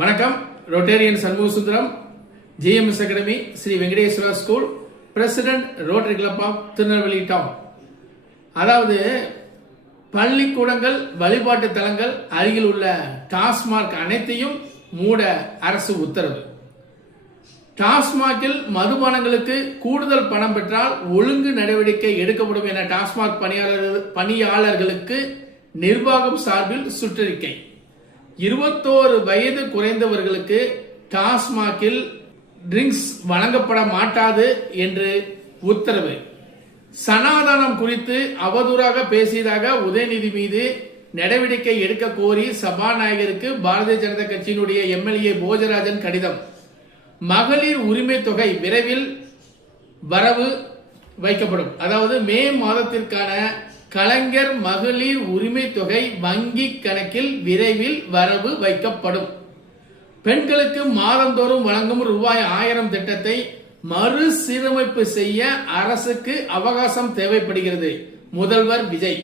வணக்கம். Rotarian Shanmuga Sundaram, GMS academy, Sri Venkateswara school, president, rotary club of Tirunelveli town. அதாவது பள்ளிக்கூடங்கள், வழிபாட்டு தலங்கள் அருகில் உள்ள டாஸ்மாக் அனைத்தையும் மூட அரசு உத்தரவு. டாஸ்மாகில் மதுபானங்களுக்கு கூடுதல் பணம் பெற்றால் ஒழுங்கு நடவடிக்கை எடுக்கப்படும் என டாஸ்மாக் பணியாளர்களுக்கு நிர்வாகம் சார்பில் சுற்றறிக்கை. 21 வயது குறைந்தவர்களுக்கு டாஸ்மாகில் ட்ரிங்க்ஸ் வழங்கப்பட மாட்டாது என்று உத்தரவு. சனாதனம் குறித்து அவதூறாக பேசியதாக உதயநிதி மீது நடவடிக்கை எடுக்க கோரி சபாநாயகருக்கு பாரதிய ஜனதா கட்சியினுடைய எம்எல்ஏ போஜராஜன் கடிதம். மகளிர் உரிமை தொகை விரைவில் வரவு வைக்கப்படும். அதாவது மே மாதத்திற்கான கலைஞர் மகளிர் உரிமை தொகை வங்கி கணக்கில் விரைவில் வரவு வைக்கப்படும். பெண்களுக்கு மாதந்தோறும் வழங்கும் ரூபாய் 1000 திட்டத்தை மறுசீரமைப்பு செய்ய அரசுக்கு அவகாசம் தேவைப்படுகிறது. முதல்வர் விஜய்.